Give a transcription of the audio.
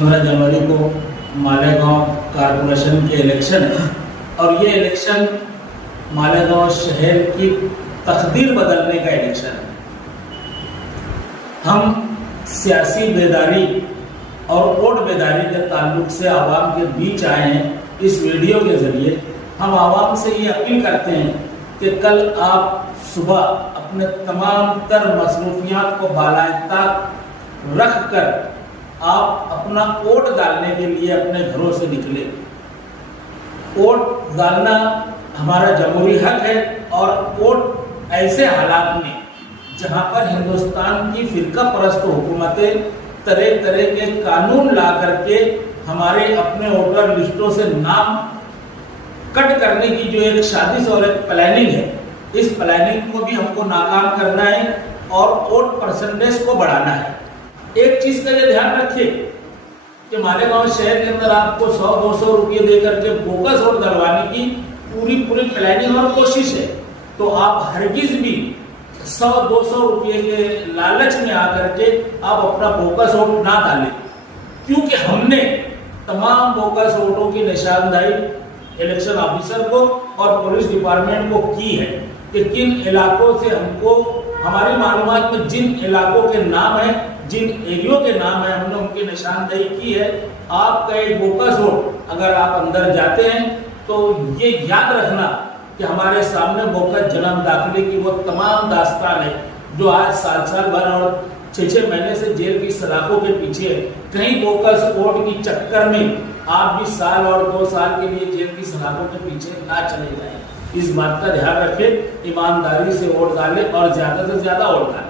15 जनवरी को मालेगांव कॉरपोरेशन के इलेक्शन है और ये इलेक्शन मालेगांव शहर की तकदीर बदलने का इलेक्शन है। हम सियासी बेदारी और वोट बेदारी के ताल्लुक से आवाम के बीच आए हैं। इस वीडियो के ज़रिए हम आवाम से ये अपील करते हैं कि कल आप सुबह अपने तमाम तर मसरूफियात को बालाइता रख कर आप अपना वोट डालने के लिए अपने घरों से निकले। वोट डालना हमारा जमहूरी हक है और वोट ऐसे हालात में जहां पर हिंदुस्तान की फिरका परस्त हुकूमतें तरह तरह के कानून ला करके हमारे अपने वोटर लिस्टों से नाम कट करने की जो एक साजिश और एक प्लानिंग है, इस प्लानिंग को भी हमको नाकाम करना है और वोट परसेंटेज को बढ़ाना है। एक चीज का ये ध्यान रखिए कि मालेगांव शहर के अंदर आपको 100-200 रुपये दे करके बोगस वोट डलवाने की पूरी प्लानिंग और कोशिश है, तो आप हरगिज भी 100-200 रुपये के लालच में आकर के आप अपना बोगस वोट ना डालें, क्योंकि हमने तमाम बोगस वोटों की निशानदाही इलेक्शन ऑफिसर को और पुलिस डिपार्टमेंट को की है कि किन इलाकों से हमको हमारी मालूमात में जिन इलाकों के नाम है, जिन एरियो के नाम है, हमने उनकी निशानदेही की है। आपका एक बोगस वोट अगर आप अंदर जाते हैं तो ये याद रखना कि हमारे सामने बोगस जन्म दाखिले की वो तमाम दास्तान है जो आज साल भर और 6 महीने से जेल की सलाखों के पीछे है। कहीं बोगस वोट की चक्कर में आप भी साल और 2 साल के लिए जेल की सलाखों के पीछे ना चले जाएं। इस बात का ध्यान रखें, ईमानदारी से वोट डालें और ज्यादा से ज्यादा वोट डालें।